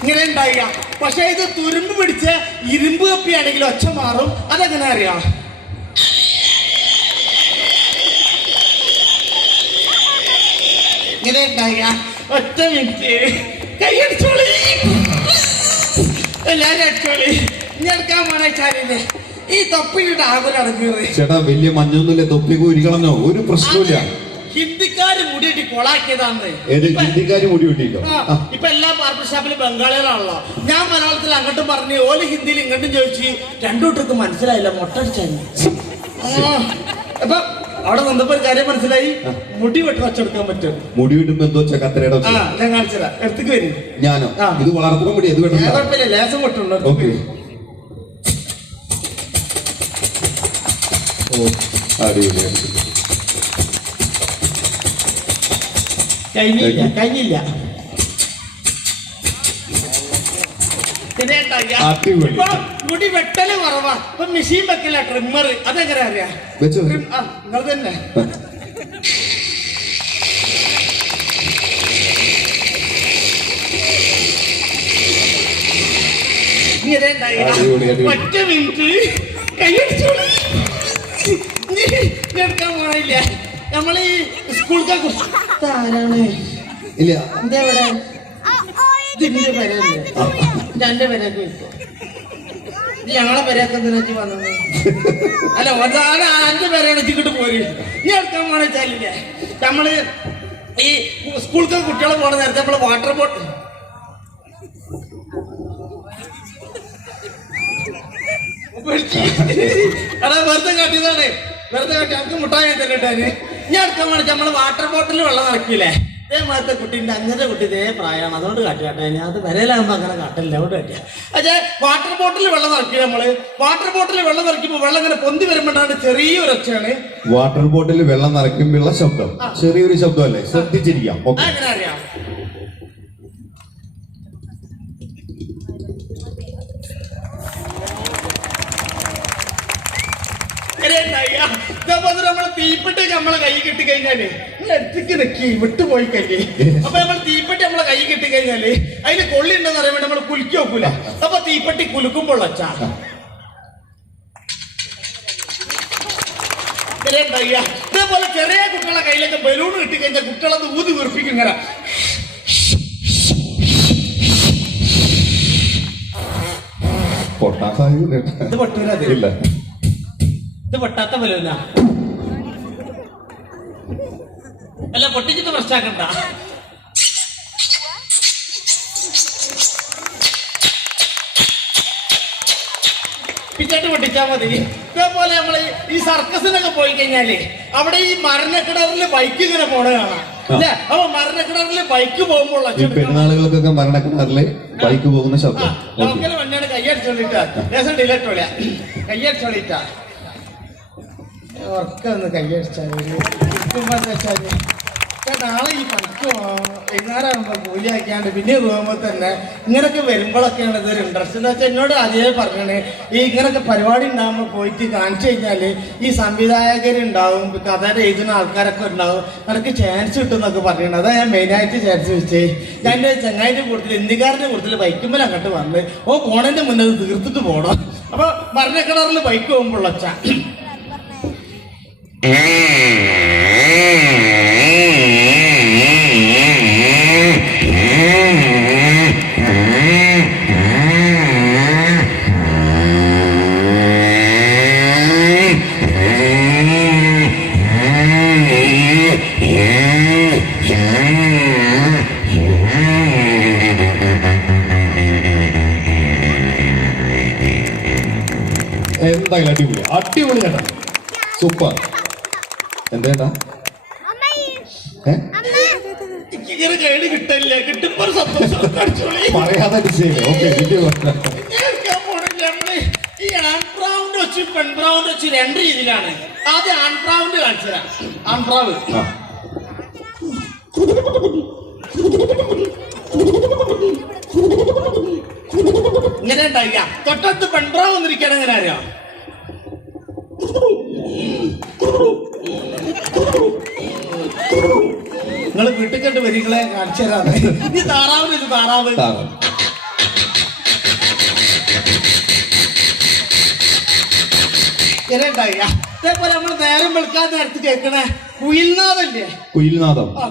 ഇങ്ങനെ ഉണ്ടാവുക. പക്ഷെ ഇത് തുരുമ്പ് പിടിച്ച ഇരുമ്പ് കപ്പിയാണെങ്കിൽ ഒച്ച മാറും. അതെങ്ങനെ അറിയാം? ഇങ്ങനെ ഉണ്ടാവുക. ഒറ്റ മിനിറ്റ്, കൈയടിച്ചോളി, എല്ലാരും അടിച്ചോളി. ഇനി എടുക്കാൻ പോണെച്ചാലില്ലേ ഈ തൊപ്പിയുടെ ആകുലടങ്ങേറ്. ചേട്ടാ വലിയ മഞ്ഞൊന്നുമില്ല, തൊപ്പിക്ക് ഉരികളഞ്ഞോ, ഒരു പ്രശ്നമില്ല. ഹിന്ദിക്കാര് മുടിയിട്ട് കൊളാക്കിയതാണ്. ഹിന്ദിക്കാര് മുടി വെട്ടിട്ടോ? ഇപ്പൊ എല്ലാ ബാർബർ ഷാപ്പിലും ബംഗാളികളാണല്ലോ. ഞാൻ മലയാളത്തിൽ അങ്ങോട്ടും പറഞ്ഞു, ഓല് ഹിന്ദിയിൽ ഇങ്ങോട്ടും ചോദിച്ചു. രണ്ടുകൂട്ടർക്ക് മനസ്സിലായില്ല, മൊട്ടടിച്ചായിരുന്നു. അപ്പൊ അവിടെ വന്നപ്പോ ഒരു കാര്യം മനസ്സിലായി, മുടി വെട്ടി വച്ചെടുക്കാൻ പറ്റും. മുടി വെട്ടുമ്പോ എന്തോ കത്തരയുടെ ഞാൻ കാണിച്ചതാ, എടുത്തേക്ക് വരും. ഞാനോ ഇത് വളർത്തുമ്പോൾ മുടി ഇത് വെട്ടണം? കുഴപ്പമില്ല, ലേസം വെട്ടുള്ളൂ. ഓക്കെ. ഓ അടിപൊളി. കഴിഞ്ഞില്ല. മുടി വെട്ടല് കുറവാ. ഇപ്പൊ മെഷീൻ വെക്കില്ല, ട്രിമ്മർ. അതെങ്ങനെ അറിയാം? നിങ്ങൾ തന്നെ. ഒറ്റ മിനിറ്റ്, കൈയടിച്ചോളി. എടുക്കാൻ പോണില്ല. നമ്മളീ സ്കൂൾക്ക് ആരാണ്? ഇല്ല, എന്താ ഇവിടെ ഇതിന്റെ പേരല്ലേ? എന്റെ പേരൊക്കെ ഞങ്ങളെ പേരൊക്കെ എന്തിനാ വന്നത്? അല്ല, എന്റെ പേരാണ് ഇങ്ങോട്ട് പോര്. നീ എടുക്കാൻ പോണെച്ചാലില്ലേ, നമ്മള് ഈ സ്കൂൾക്ക് കുട്ടികളെ പോണ നേരത്തെ നമ്മള് വാട്ടർ ബോട്ടിൽ വെറുതെ കാട്ടിയതാണ്. വെറുതെ കാട്ടി നമുക്ക് മുട്ടായി തരട്ടാന്. ഞാൻ എടുക്കാൻ വേണ്ടി നമ്മള് വാട്ടർ ബോട്ടിൽ വെള്ളം നിറക്കില്ലേ, അതേമാതിരത്തെ കുട്ടീൻ്റെ അങ്ങനത്തെ കുട്ടി ഇതേ പ്രായമാണ്. അതുകൊണ്ട് കാട്ടിയാട്ടെ. ഞാൻ അത് വരയിലാകുമ്പോൾ അങ്ങനെ കാട്ടില്ല, അതുകൊണ്ട് കാട്ടിയ. പക്ഷേ വാട്ടർ ബോട്ടിൽ വെള്ളം നിറക്കില്ല. നമ്മള് വാട്ടർ ബോട്ടിൽ വെള്ളം നിറയ്ക്കുമ്പോൾ വെള്ളം ഇങ്ങനെ പൊന്തി വരുമ്പോഴാണ് ചെറിയൊരു ഒച്ചയാണ്. വാട്ടർ ബോട്ടിൽ വെള്ളം നിറയ്ക്കുമ്പോഴുള്ള ശബ്ദം ചെറിയൊരു ശബ്ദമല്ലേ? ശ്രദ്ധിച്ചിരിക്കാം. അങ്ങനെ അറിയാം. നമ്മള് തീപ്പെട്ടി നമ്മളെ കൈ കിട്ടി കഴിഞ്ഞാല് എടുത്തേക്ക് നിക്കി വിട്ടുപോയി കഴിഞ്ഞേ. അപ്പൊ നമ്മൾ തീപ്പെട്ടി നമ്മളെ കൈ കിട്ടി കഴിഞ്ഞാല് അതിന് കൊള്ളി ഉണ്ടെന്ന് പറയുമ്പോൾ നമ്മൾ കുലുക്കി വെക്കൂല. അപ്പൊ തീപ്പെട്ടി കുലുക്കുമ്പോൾ ഒച്ച ഇതേപോലെ ചെറിയ കുട്ടികളെ കയ്യിലൊക്കെ ബലൂൺ കിട്ടി കഴിഞ്ഞാൽ കുട്ടികളത് ഊതി വീർപ്പിക്കും. ഇങ്ങനെ ഇത് പൊട്ടൂല. ഇത് പൊട്ടാത്ത ബലൂനാ. അല്ല, പൊട്ടിച്ചിട്ട് പ്രശ്നമാക്കണ്ട. പിച്ചാട്ട് പൊട്ടിച്ചാ മതി. ഇതേപോലെ നമ്മള് ഈ സർക്കസിനൊക്കെ പോയി കഴിഞ്ഞാല് അവിടെ ഈ മരണക്കിണറില് ബൈക്ക് ഇങ്ങനെ പോണ കാണാം അല്ലേ? അപ്പൊ മരണക്കിണറില് ബൈക്ക് പോകുമ്പോൾ പെരുന്നാളുകൾക്കൊക്കെ മരണക്കിണറില് ബൈക്ക് പോകുന്ന ശബ്ദം. നമുക്കെല്ലാം വണ്ടിയാണ് കയ്യടിച്ചോളിട്ടാ. ലേസം ഡിലേറ്റോളിയാ, കയ്യടിച്ചോളിട്ടാ. ഉറക്കൊന്ന് കയ്യടിച്ചാല് വെച്ചാല് നാളെ ഈ പണിക്ക് വൈകുന്നേരമാകുമ്പോ കൂലി ആക്കിയാണ്ട് പിന്നെ റൂമിൽ തന്നെ ഇങ്ങനൊക്കെ വരുമ്പോഴൊക്കെയാണ് ഇതൊരു ഇൻട്രസ്റ്റ്. എന്താ വെച്ചാൽ എന്നോട് അതേ പറഞ്ഞാണ്, ഈ ഇങ്ങനൊക്കെ പരിപാടി ഉണ്ടാകുമ്പോൾ പോയിട്ട് കാണിച്ചു കഴിഞ്ഞാല് ഈ സംവിധായകരുണ്ടാവും, കഥ എഴുതുന്ന ആൾക്കാരൊക്കെ ഉണ്ടാവും, നിനക്ക് ചാൻസ് കിട്ടും എന്നൊക്കെ പറഞ്ഞിട്ടുണ്ട്. അതാ ഞാൻ മെയിനായിട്ട് ചാൻസ് വെച്ചേ. ഞാൻ എൻ്റെ ചങ്ങായിൻ്റെ കൂടുതൽ ഇന്ത്യക്കാരൻ്റെ കൂടുതൽ ബൈക്കുമ്പോൾ അങ്ങോട്ട് വന്ന് പോണതിന്റെ മുന്നേ തീർത്തിട്ട് പോകണം. അപ്പൊ മരണക്കിണറിൽ ബൈക്ക് പോകുമ്പോൾ ഒച്ച എന്തായാലും അടിപൊളി, അടിപൊളി ചേട്ടാ, സൂപ്പർ. എന്താ കിട്ടില്ല, കിട്ടുമ്പോ സന്തോഷം. പറയാതെ ഈ ആൺപ്രാവിന്റെ വെച്ച് പെൺപ്രാവിന്റെ വെച്ച് രണ്ട് രീതിയിലാണ്. ആദ്യം ആൺപ്രാവിന്റെ കാണിച്ചു തരാം. ആൺപ്രാവ് ഇങ്ങനെ ഉണ്ടായില്ല. തൊട്ടടുത്ത് പെൺപ്രാവ് വന്നിരിക്കണം. എങ്ങനെ അറിയാം? നിങ്ങൾ വീട്ടിൽ കണ്ട് വരികളെ കാണിച്ചു തരാതെ. ഈ താറാവിന് ഇത് താറാവ് ഇങ്ങനെ ഉണ്ടായി അതേപോലെ നമ്മൾ നേരം വെളുക്കാൻ നേരത്ത് കേൾക്കണേ കുയിൽനാഥല്ലേ കുയിൽനാദം ആ